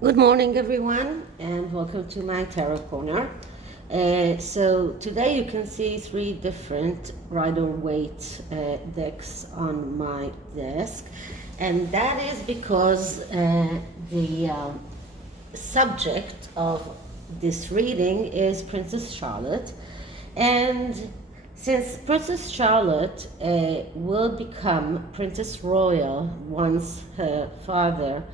Good morning, everyone, and welcome to my tarot corner. So today you can see three different Rider-Waite decks on my desk, and that is because the subject of this reading is Princess Charlotte, and since Princess Charlotte will become Princess Royal once her father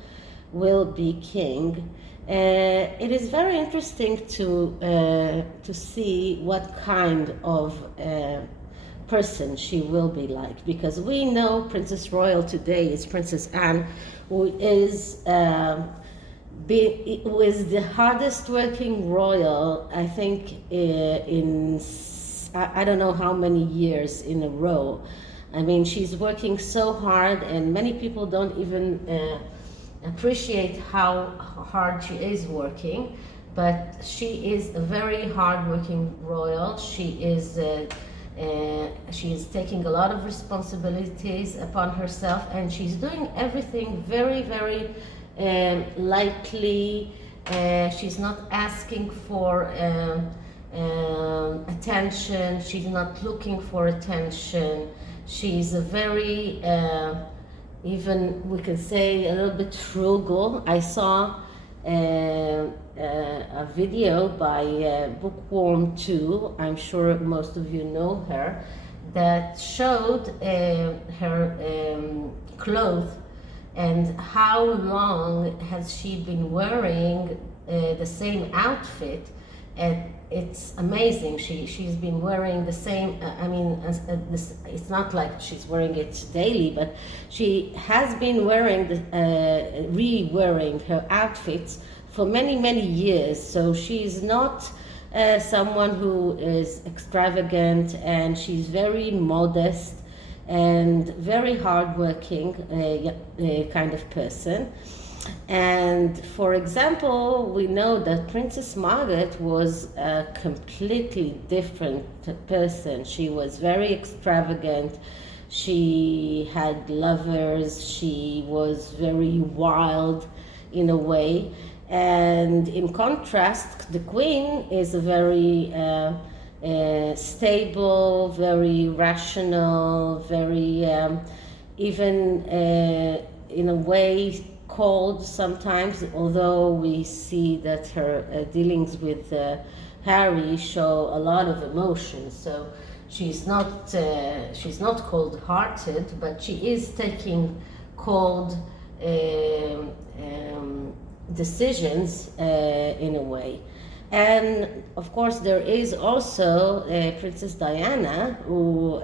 will be king, it is very interesting to see what kind of person she will be like, because we know Princess Royal today is Princess Anne, who is the hardest working royal, I think, in I don't know how many years in a row. I mean, she's working so hard, and many people don't even appreciate how hard she is working, but she is a very hard-working royal. She is taking a lot of responsibilities upon herself, and she's doing everything very, very lightly. She's not asking for attention. She's not looking for attention. She's a very even we can say a little bit frugal. I saw a video by Bookworm 2, I'm sure most of you know her, that showed her clothes and how long has she been wearing the same outfit. And it's amazing. She's been wearing the same. It's not like she's wearing it daily, but she has been wearing re-wearing her outfits for many years. So she's not someone who is extravagant, and she's very modest and very hardworking kind of person. And for example, we know that Princess Margaret was a completely different person. She was very extravagant. She had lovers. She was very wild in a way. And in contrast, the Queen is a very stable, very rational, very even in a way cold sometimes, although we see that her dealings with Harry show a lot of emotion. So she's not cold-hearted, but she is taking cold decisions in a way. And of course there is also Princess Diana, who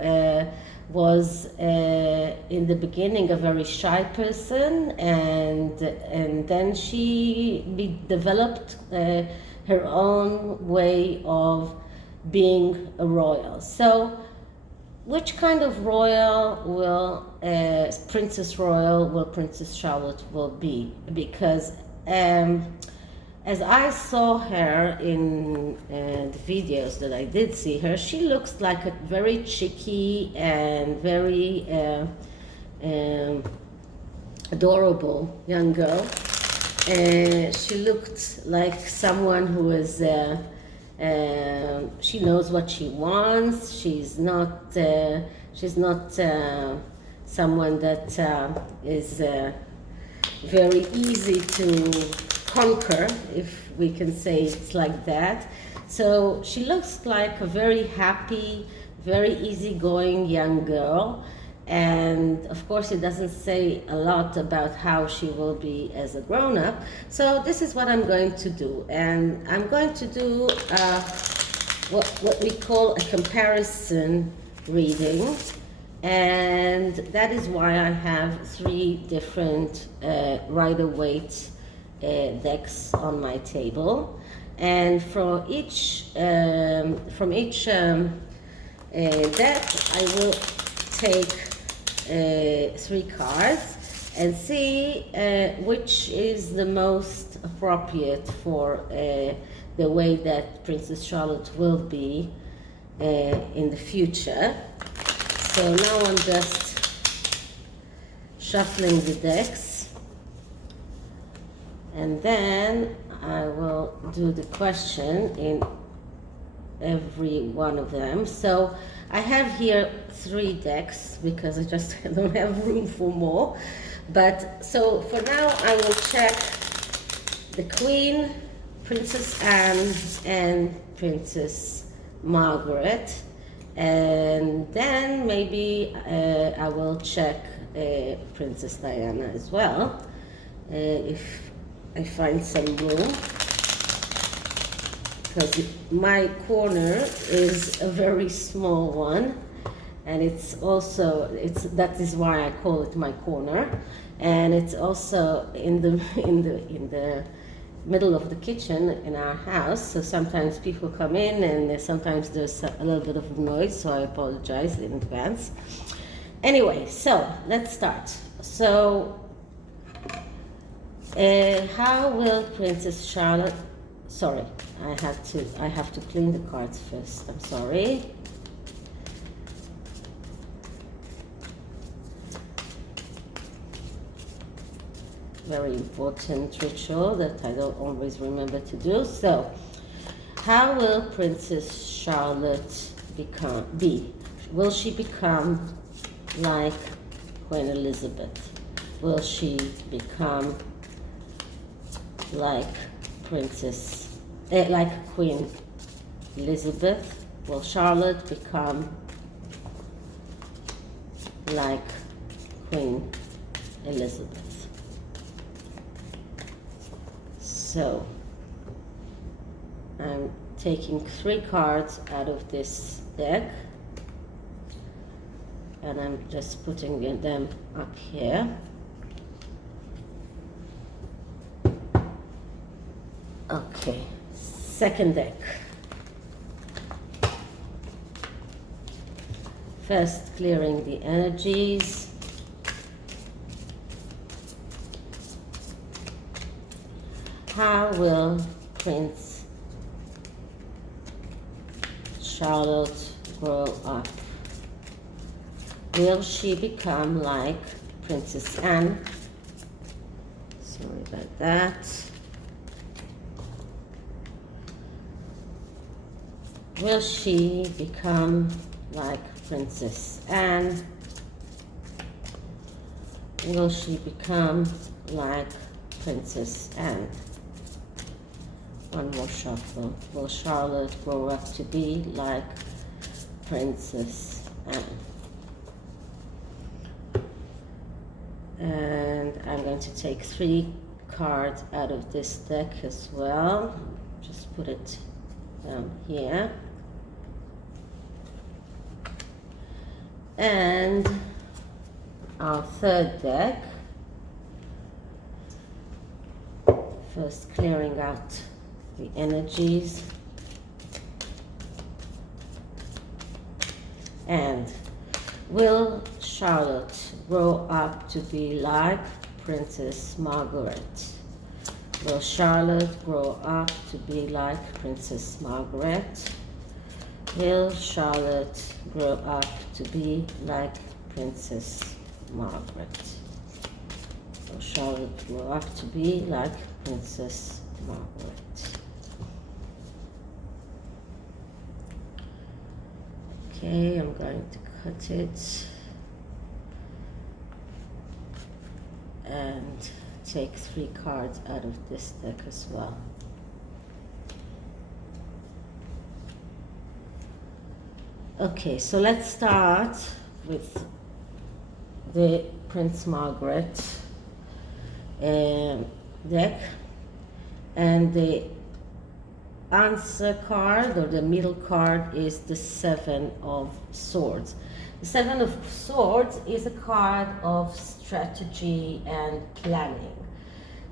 was in the beginning a very shy person, and then she developed her own way of being a royal. So which kind of royal will Princess Charlotte will be? Because as I saw her in the videos that I did see her, she looks like a very cheeky and very adorable young girl. She looked like someone who is, she knows what she wants. She's not someone that is very easy to conquer, if we can say it's like that. So she looks like a very happy, very easygoing young girl, and of course it doesn't say a lot about how she will be as a grown-up. So this is what I'm going to do, and I'm going to do what we call a comparison reading, and that is why I have three different Rider-Waite decks on my table, and from each deck I will take three cards and see which is the most appropriate for the way that Princess Charlotte will be in the future. So now I'm just shuffling the decks. And then I will do the question in every one of them. So I have here 3 decks because I just don't have room for more. But so for now I will check the Queen, Princess Anne, and Princess Margaret. And then maybe I will check Princess Diana as well, if I find some room, because my corner is a very small one, and that is why I call it my corner, and it's also in the middle of the kitchen in our house, so sometimes people come in and sometimes there's a little bit of noise, so I apologize in advance. Anyway, so let's start. So how will Princess Charlotte, sorry, I have to clean the cards first, I'm sorry. Very important ritual that I don't always remember to do. So, how will Princess Charlotte be? Will she become like Queen Elizabeth? Will she become like like Queen Elizabeth? Will Charlotte become like Queen Elizabeth? So I'm taking 3 cards out of this deck and I'm just putting them up here. Okay, second deck. First, clearing the energies. How will Prince Charlotte grow up? Will she become like Princess Anne? Sorry about that. Will she become like Princess Anne? Will she become like Princess Anne? One more shuffle. Will Charlotte grow up to be like Princess Anne? And I'm going to take 3 cards out of this deck as well. Just put it down here. And our third deck. First, clearing out the energies. And will Charlotte grow up to be like Princess Margaret? Will Charlotte grow up to be like Princess Margaret? Will Charlotte grow up to be like Princess Margaret? Will Charlotte grow up to be like Princess Margaret? Okay, I'm going to cut it and take 3 cards out of this deck as well. Okay, so let's start with the Prince Margaret deck, and the answer card or the middle card is the 7 of Swords. The 7 of Swords is a card of strategy and planning.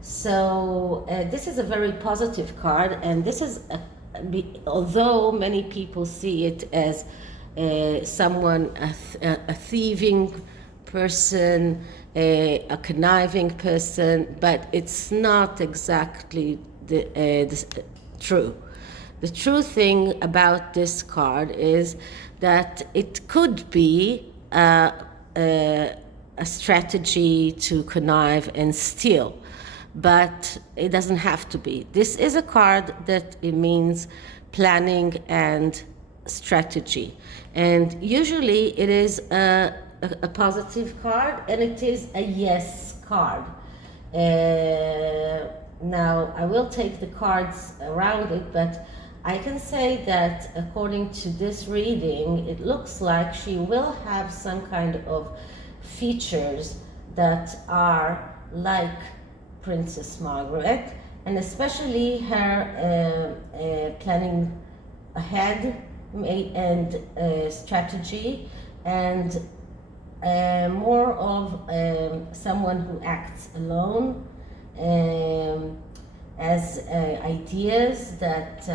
So this is a very positive card, and this is although many people see it as someone, a thieving person, a conniving person, but it's not exactly the true. The true thing about this card is that it could be a strategy to connive and steal, but it doesn't have to be. This is a card that it means planning and strategy. And usually it is a positive card, and it is a yes card. Now, I will take the cards around it, but I can say that according to this reading, it looks like she will have some kind of features that are like Princess Margaret, and especially her planning ahead and strategy, and more of someone who acts alone, as ideas that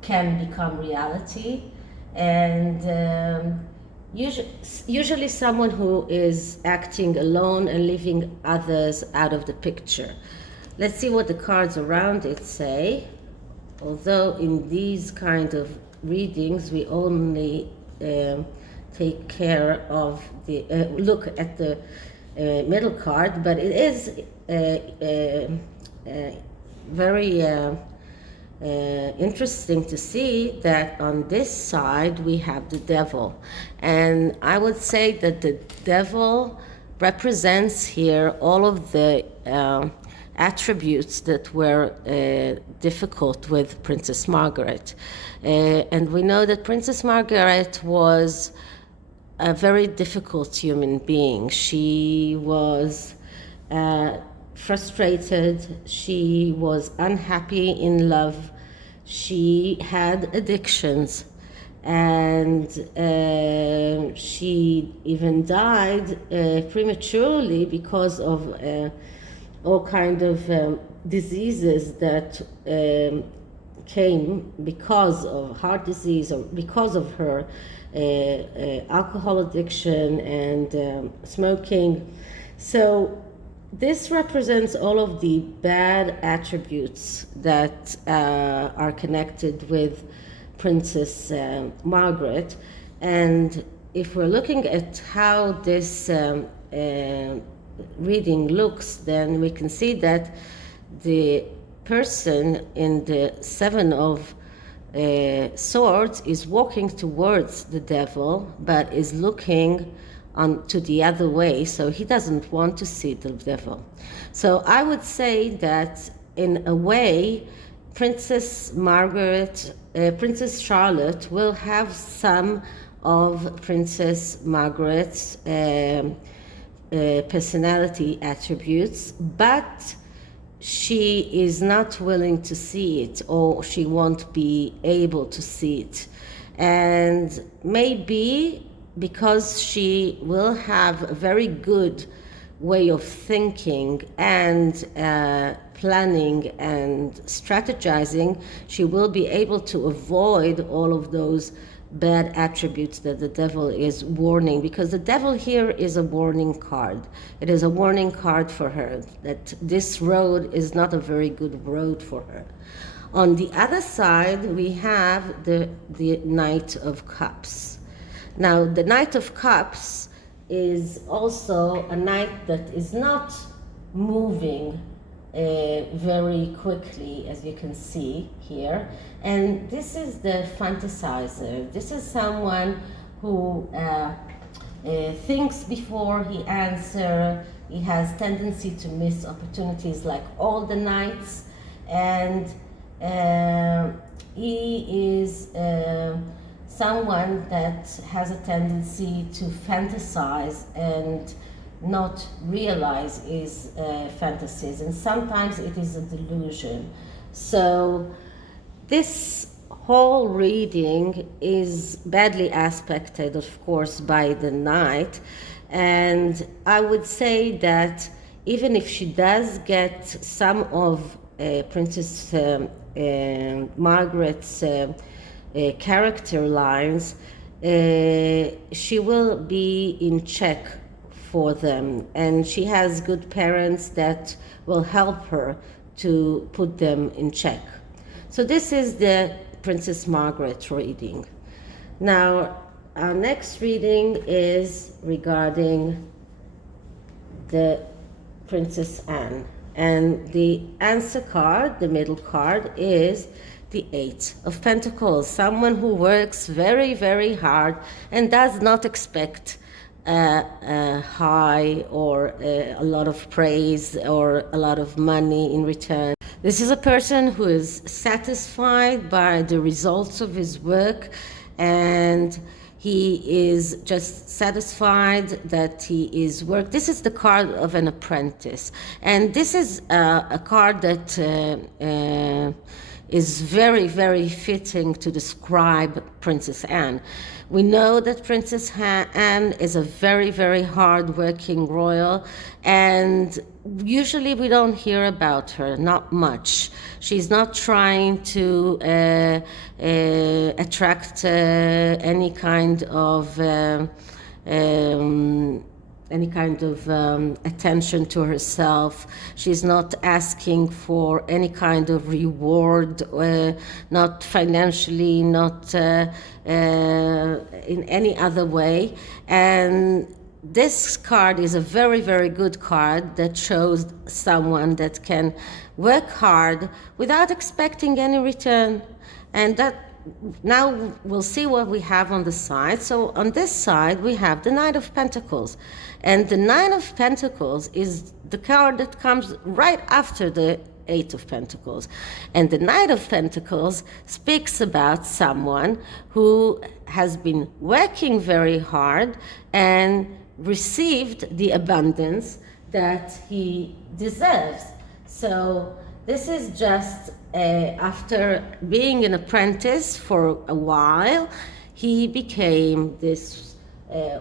can become reality, and usually someone who is acting alone and leaving others out of the picture. Let's see what the cards around it say. Although in these kind of readings we only take care of the look at the middle card, but it is very interesting to see that on this side we have the devil, and I would say that the devil represents here all of the attributes that were difficult with Princess Margaret, and we know that Princess Margaret was a very difficult human being. She was frustrated, she was unhappy in love, she had addictions, and she even died prematurely because of all kind of diseases that came because of heart disease or because of her alcohol addiction and smoking. So this represents all of the bad attributes that are connected with Princess Margaret. And if we're looking at how this reading looks, then we can see that the person in the Seven of Swords is walking towards the devil, but is looking on to the other way, so he doesn't want to see the devil. So I would say that in a way, Princess Margaret, Princess Charlotte will have some of Princess Margaret's personality attributes, but she is not willing to see it, or she won't be able to see it. And maybe because she will have a very good way of thinking and planning and strategizing, she will be able to avoid all of those bad attributes that the devil is warning, because the devil here is a warning card. It is a warning card for her that this road is not a very good road for her. On the other side, we have the Knight of Cups. Now, the Knight of Cups is also a knight that is not moving very quickly, as you can see here. And this is the fantasizer. This is someone who thinks before he answers. He has tendency to miss opportunities like all the knights. And he is someone that has a tendency to fantasize and not realize his fantasies, and sometimes it is a delusion. So this whole reading is badly aspected, of course, by the knight, and I would say that even if she does get some of Princess Margaret's character lines, she will be in check for them, and she has good parents that will help her to put them in check. So this is the Princess Margaret reading. Now, our next reading is regarding the Princess Anne. And the answer card, the middle card, is the Eight of Pentacles. Someone who works very, very hard and does not expect high or a lot of praise or a lot of money in return. This is a person who is satisfied by the results of his work, and he is just satisfied that he is work. This is the card of an apprentice, and this is a card that is very, very fitting to describe Princess Anne. We know that Princess Anne is a very, very hard-working royal, and usually we don't hear about her, not much. She's not trying to attract any kind of attention to herself. She's not asking for any kind of reward, not financially, not in any other way. And this card is a very, very good card that shows someone that can work hard without expecting any return. And that now we'll see what we have on the side. So on this side, we have the Knight of Pentacles. And the Nine of Pentacles is the card that comes right after the Eight of Pentacles. And the Knight of Pentacles speaks about someone who has been working very hard and received the abundance that he deserves. So this is just after being an apprentice for a while, he became this, the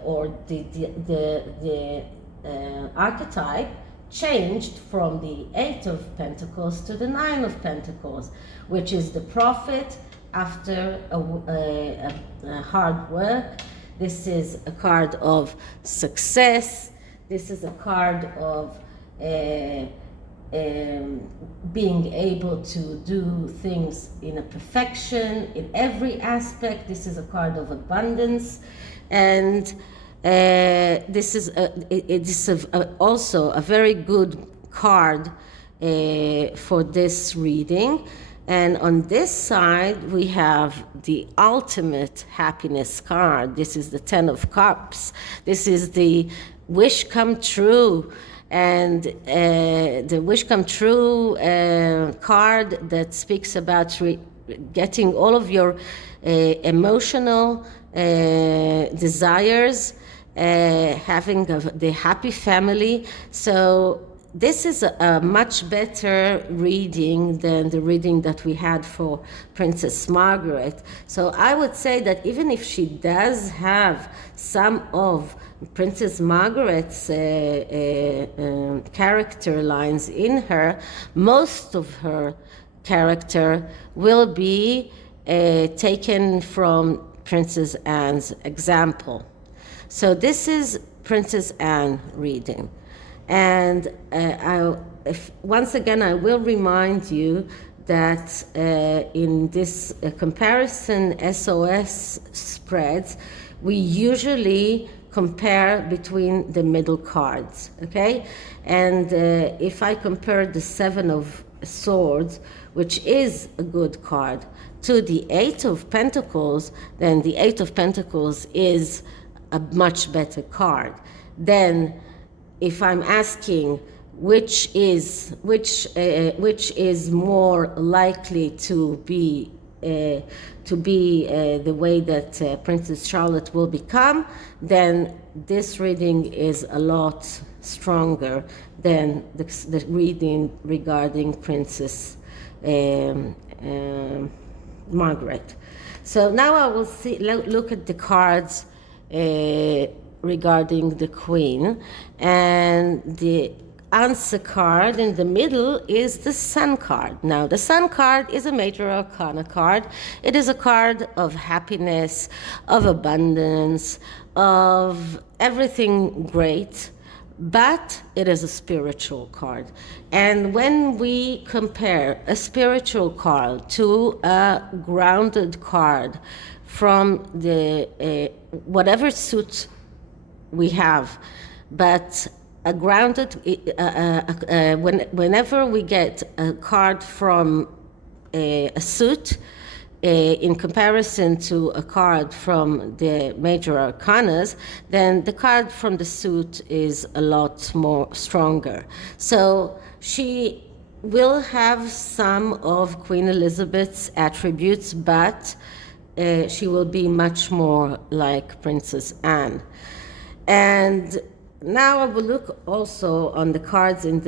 archetype changed from the Eight of Pentacles to the Nine of Pentacles, which is the prophet after a hard work. This is a card of success. This is a card of being able to do things in a perfection in every aspect. This is a card of abundance, and this is also a very good card for this reading. And on this side, we have the ultimate happiness card. This is the Ten of Cups. This is the wish come true. And the wish come true card that speaks about getting all of your emotional desires, having the happy family. So this is a much better reading than the reading that we had for Princess Margaret. So I would say that even if she does have some of Princess Margaret's character lines in her, most of her character will be taken from Princess Anne's example. So this is Princess Anne reading. And once again, I will remind you that in this comparison SOS spreads, we usually compare between the middle cards, okay? And if I compare the Seven of Swords, which is a good card, to the Eight of Pentacles, then the Eight of Pentacles is a much better card. Then if I'm asking which is more likely to be the way that Princess Charlotte will become, then this reading is a lot stronger than the reading regarding Princess Margaret. So now I will look at the cards regarding the Queen, and the answer card in the middle is the Sun card. Now, the Sun card is a major arcana card. It is a card of happiness, of abundance, of everything great, but it is a spiritual card. And when we compare a spiritual card to a grounded card from the whatever suit we have, but grounded. Whenever we get a card from a suit, in comparison to a card from the major arcanas, then the card from the suit is a lot more stronger. So she will have some of Queen Elizabeth's attributes, but she will be much more like Princess Anne. And now I will look also on the cards on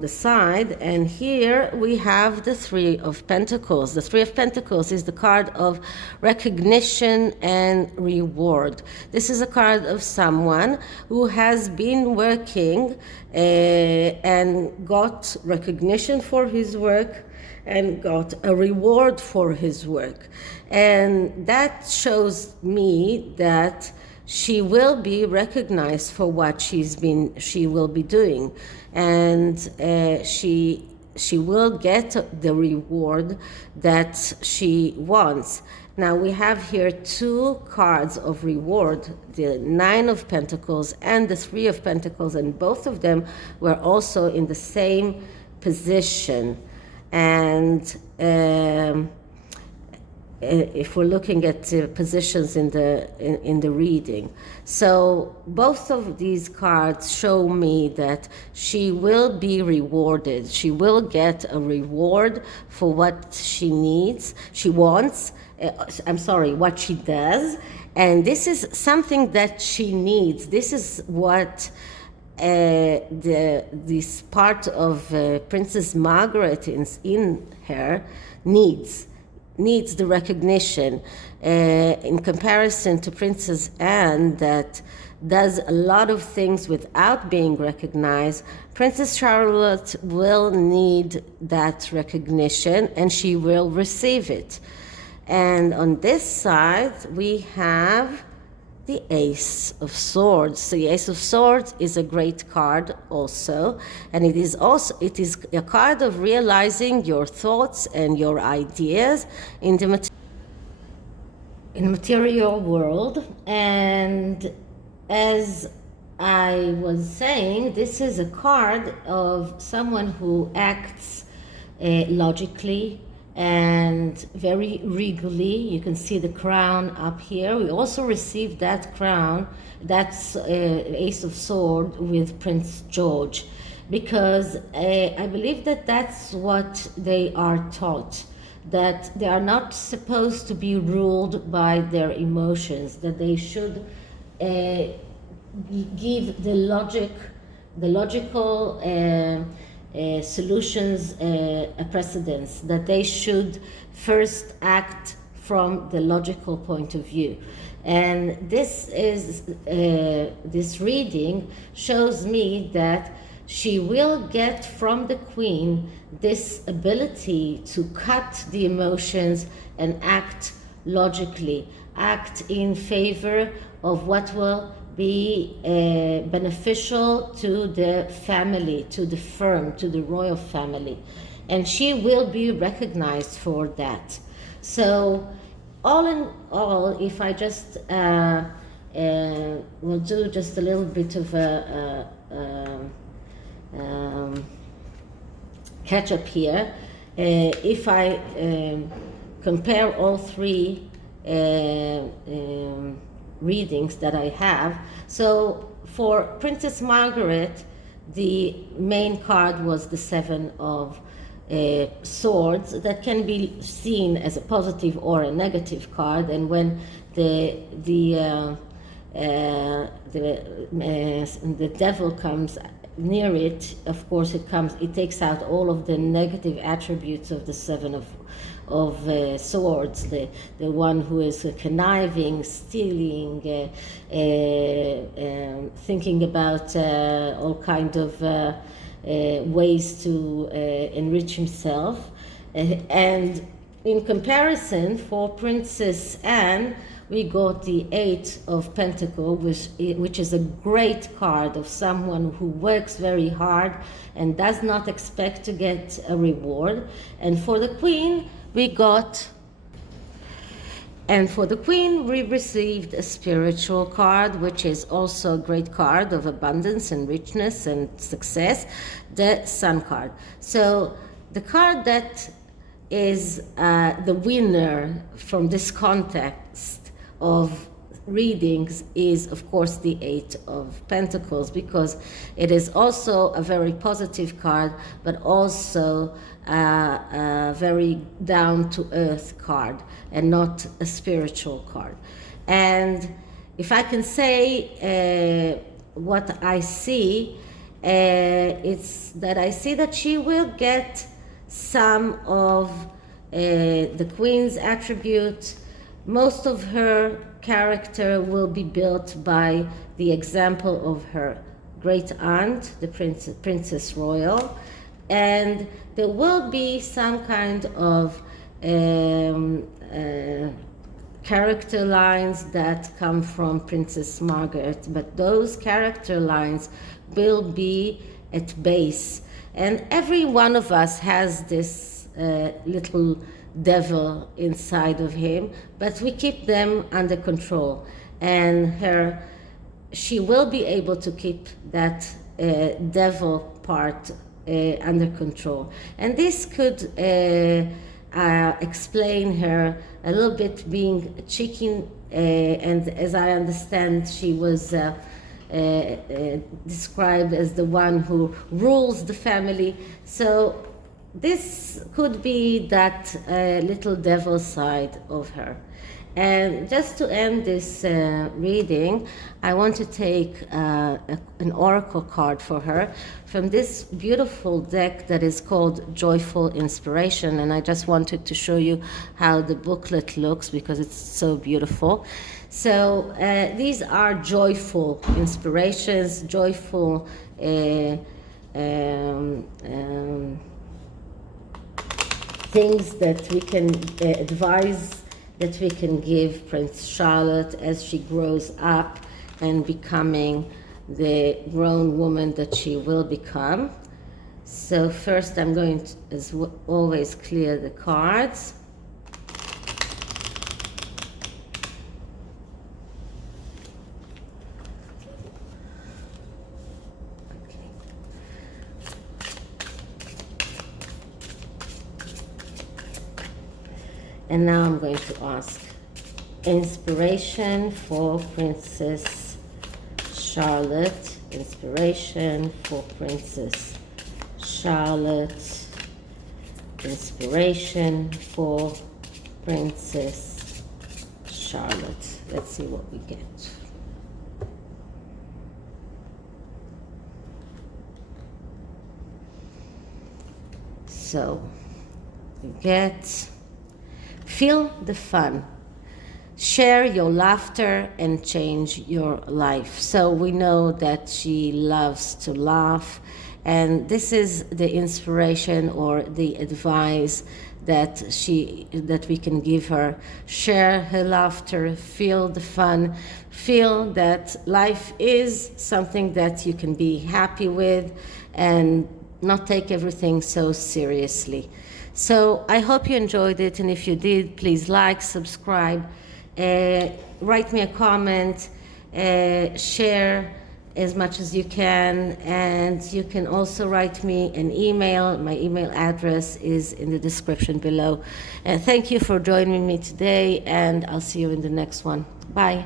the side, and here we have the Three of Pentacles. The Three of Pentacles is the card of recognition and reward. This is a card of someone who has been working and got recognition for his work and got a reward for his work. And that shows me that she will be recognized for what she will be doing, and she will get the reward that she wants. Now we have here two cards of reward, the Nine of Pentacles and the Three of Pentacles, and both of them were also in the same position. And if we're looking at the positions in the reading, so both of these cards show me that she will be rewarded. She will get a reward for what she needs, she wants. What she does, and this is something that she needs. This is what this part of Princess Margaret in her needs the recognition, in comparison to Princess Anne that does a lot of things without being recognized. Princess Charlotte will need that recognition, and she will receive it. And on this side we have the Ace of Swords. The Ace of Swords is a great card also, and it is a card of realizing your thoughts and your ideas in the material world. And as I was saying, this is a card of someone who acts logically and very regally. You can see the crown up here. We also received that crown, that's Ace of Swords with Prince George, because I believe that that's what they are taught, that they are not supposed to be ruled by their emotions, that they should give the logical solutions a precedence, that they should first act from the logical point of view. And this reading shows me that she will get from the Queen this ability to cut the emotions and act logically, act in favor of what will be beneficial to the family, to the firm, to the royal family. And she will be recognized for that. So all in all, if I just will do just a little bit of a catch up here, if I compare all three readings that I have. So for Princess Margaret, the main card was the Seven of Swords, that can be seen as a positive or a negative card. And when the devil comes near it, of course it takes out all of the negative attributes of the Seven of Swords, the one who is conniving, stealing, thinking about all kind of ways to enrich himself. And in comparison, for Princess Anne, we got the Eight of Pentacles, which is a great card of someone who works very hard and does not expect to get a reward. And for the Queen, we got And for the Queen, we received a spiritual card, which is also a great card of abundance and richness and success, the Sun card. So the card that is the winner from this context of readings is, of course, the Eight of Pentacles, because it is also a very positive card, but also a very down-to-earth card and not a spiritual card. And if I can say what I see, it's that I see that she will get some of the Queen's attribute. Most of her character will be built by the example of her great aunt, the Princess Royal, and there will be some kind of character lines that come from Princess Margaret, but those character lines will be at base. And every one of us has this little devil inside of him, but we keep them under control. And she will be able to keep that devil part under control. And this could explain her a little bit being cheeky, and as I understand, she was described as the one who rules the family. So this could be that little devil side of her. And just to end this reading, I want to take an oracle card for her from this beautiful deck that is called Joyful Inspiration. And I just wanted to show you how the booklet looks because it's so beautiful. So these are joyful inspirations, joyful things that we can advise, that we can give Prince Charlotte as she grows up and becoming the grown woman that she will become. So first I'm going to, as always, clear the cards. And now I'm going to ask inspiration for Princess Charlotte. Inspiration for Princess Charlotte. Inspiration for Princess Charlotte. Let's see what we get. So, you get... Feel the fun. Share your laughter and change your life. So we know that she loves to laugh, and this is the inspiration or the advice that we can give her. Share her laughter, feel the fun, feel that life is something that you can be happy with and not take everything so seriously. So I hope you enjoyed it, and if you did, please like, subscribe, write me a comment, share as much as you can, and you can also write me an email. My email address is in the description below. Thank you for joining me today, and I'll see you in the next one. Bye.